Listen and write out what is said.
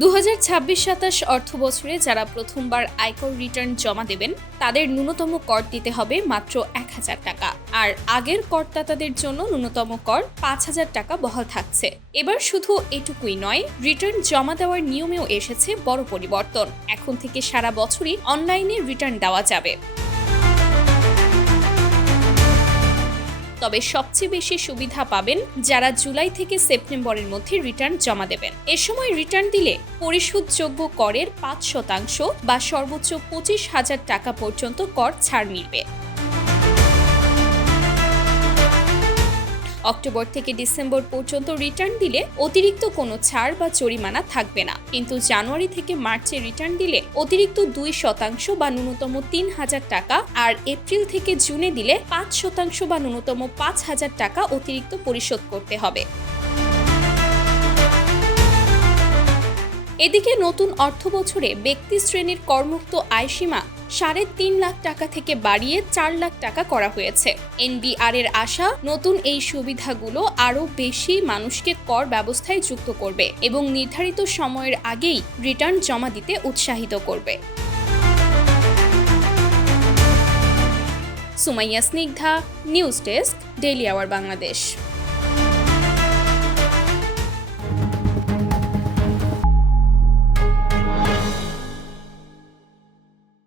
২০২৬-২৭ অর্থবছরে যারা প্রথমবার আয়কর রিটার্ন জমা দেবেন তাদের ন্যূনতম কর দিতে হবে মাত্র ১,০০০ টাকা। আর আগের করদাতাদের জন্য ন্যূনতম কর ৫,০০০ টাকা বহাল থাকছে। এবার শুধু এটুকুই নয়, রিটার্ন জমা দেওয়ার নিয়মেও এসেছে বড় পরিবর্তন। এখন থেকে সারা বছরই অনলাইনে রিটার্ন দেওয়া যাবে। তবে সবচেয়ে বেশি সুবিধা পাবেন যারা জুলাই থেকে সেপ্টেম্বরের মধ্যে রিটার্ন জমা দেবেন। এ সময় রিটার্ন দিলে পরিশোধযোগ্য করের ৫% বা সর্বোচ্চ ২৫,০০০ টাকা পর্যন্ত কর ছাড় মিলবে। অক্টোবর থেকে ডিসেম্বর পর্যন্ত রিটার্ন দিলে অতিরিক্ত কোনো ছাড় বা জরিমানা থাকবে না, কিন্তু জানুয়ারি থেকে মার্চে রিটার্ন দিলে অতিরিক্ত ২% বা ন্যূনতম ৩,০০০ টাকা, আর এপ্রিল থেকে জুনে দিলে ৫% বা ন্যূনতম ৫,০০০ টাকা অতিরিক্ত পরিশোধ করতে হবে। এদিকে নতুন অর্থবছরে ব্যক্তি শ্রেণীর করমুক্ত আয়সীমা ৩.৫ লাখ টাকা থেকে বাড়িয়ে ৪ লাখ টাকা করা হয়েছে। এনবিআর এর আশা, নতুন এই সুবিধাগুলো আরও বেশি মানুষকে কর ব্যবস্থায় যুক্ত করবে এবং নির্ধারিত সময়ের আগেই রিটার্ন জমা দিতে উৎসাহিত করবে। Sumaiya Snigdha, news desk, daily our Bangladesh.